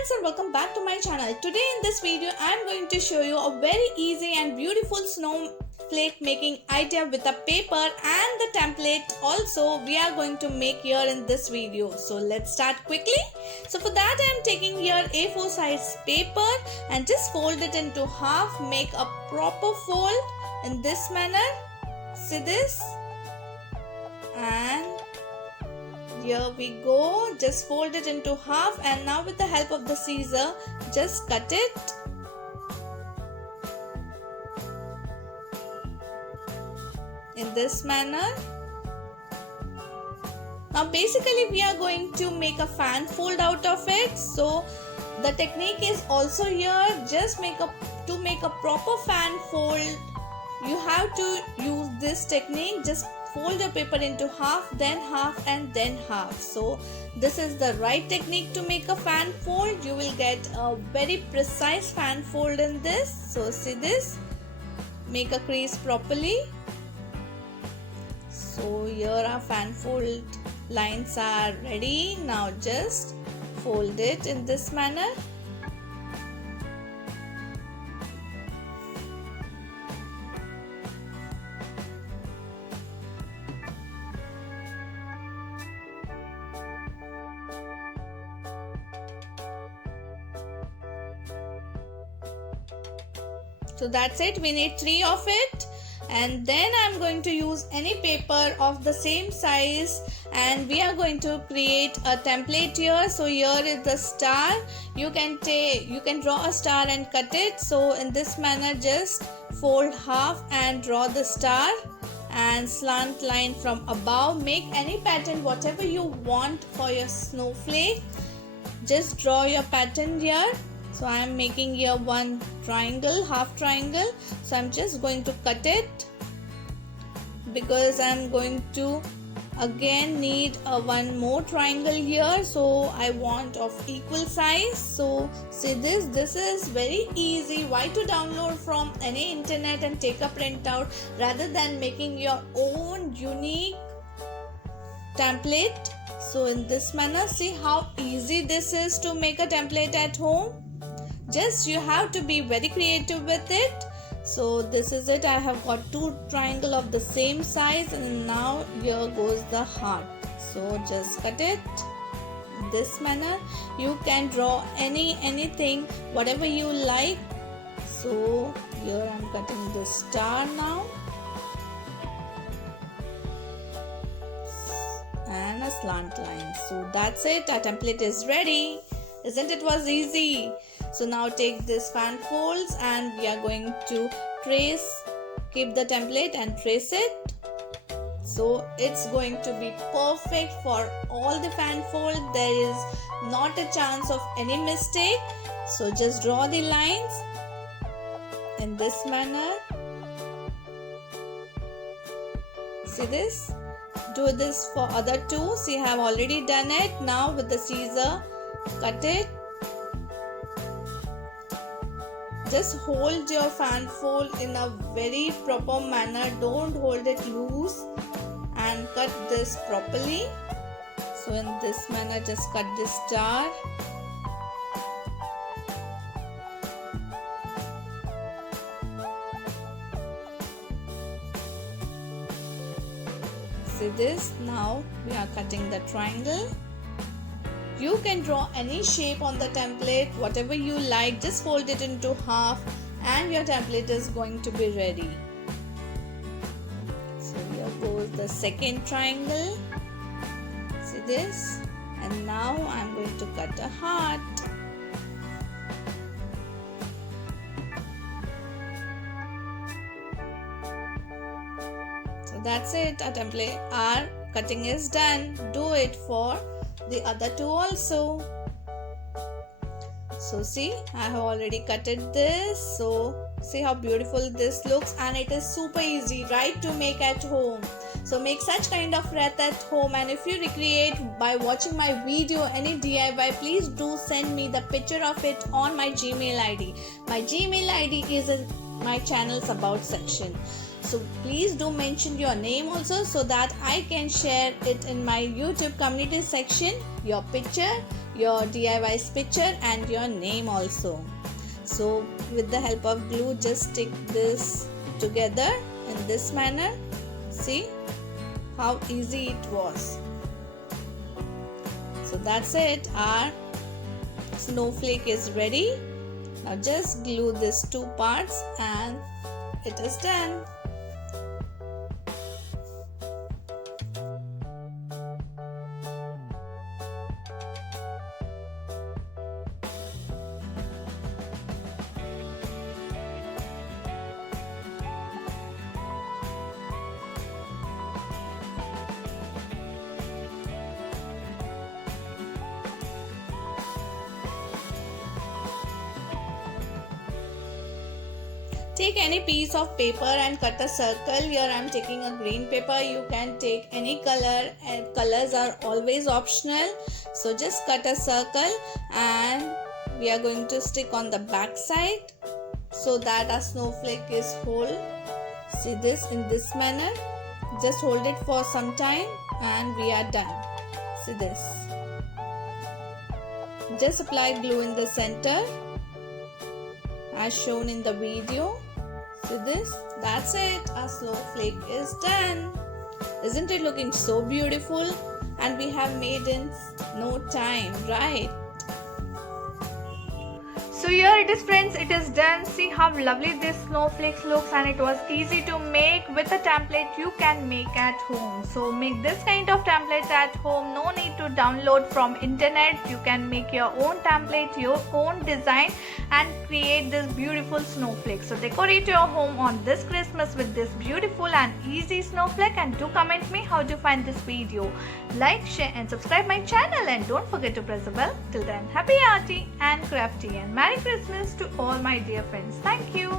friends and welcome back to my channel. Today in this video I am going to show you a very easy and beautiful snowflake making idea with a paper and the template also we are going to make here in this video. So let's start quickly. So for that I am taking here A4 size paper and just fold it into half, make a proper fold in this manner. See this? And here we go, just fold it into half and now with the help of the scissor just cut it. In this manner. Now basically we are going to make a fan fold out of it. So the technique is also here, just to make a proper fan fold you have to use this technique. Just fold your paper into half, then half and then half. So this is the right technique to make a fan fold. You will get a very precise fan fold in this. So see this, make a crease properly. So here our fan fold lines are ready. Now just fold it in this manner. So that's it, we need 3 of it, and then I'm going to use any paper of the same size and we are going to create a template here. So here is the star. You can draw a star and cut it. So in this manner just fold half and draw the star and slant line from above. Make any pattern whatever you want for your snowflake. Just draw your pattern here. So I am making here one triangle, half triangle. So I'm just going to cut it because I'm going to again need one more triangle here. So I want of equal size. So see this is very easy. Why to download from any internet and take a printout rather than making your own unique template. So in this manner, see how easy this is to make a template at home. Just you have to be very creative with it. So this is it. I have got 2 triangles of the same size and now here goes the heart. So just cut it in this manner. You can draw anything whatever you like. So here I am cutting this star now and a slant line. So that's it, our template is ready. Isn't it was easy? So now take this fan folds and we are going to trace, keep the template and trace it. So it's going to be perfect for all the fan fold. There is not a chance of any mistake. So just draw the lines in this manner. See this? Do this for other 2. See, I have already done it. Now with the scissor, cut it. Just hold your fan fold in a very proper manner. Don't hold it loose and cut this properly. So in this manner just cut this star. See this? Now we are cutting the triangle. You can draw any shape on the template, whatever you like. Just fold it into half and your template is going to be ready. So here goes the second triangle. See this? And now I'm going to cut a heart. So that's it, our cutting is done. Do it for the other 2 also. So see, I have already cutted this. So see how beautiful this looks, and it is super easy, right, to make at home. So make such kind of wreath at home, and if you recreate by watching my video any DIY, please do send me the picture of it on my Gmail ID. My Gmail ID is in my channel's about section. So please do mention your name also, so that I can share it in my YouTube community section, your picture, your DIY's picture and your name also. So with the help of glue, just stick this together in this manner. See how easy it was. So that's it, our snowflake is ready. Now just glue these two parts and it is done. Take any piece of paper and cut a circle. Here I am taking a green paper. You can take any color, and colors are always optional. So just cut a circle and we are going to stick on the back side so that our snowflake is whole. See this in this manner. Just hold it for some time and we are done. See this. Just apply glue in the center as shown in the video. See this? That's it. Our snowflake is done. Isn't it looking so beautiful? And we have made in no time, right? So here it is, friends, it is done. See how lovely this snowflakes looks, and it was easy to make. With a template you can make at home. So make this kind of templates at home. No need to download from internet. You can make your own template, your own design and create this beautiful snowflake. So decorate your home on this Christmas with this beautiful and easy snowflake, and do comment me how do you find this video. Like, share and subscribe my channel, and don't forget to press the bell. Till then, happy arty and crafty and Merry Christmas to all my dear friends. Thank you.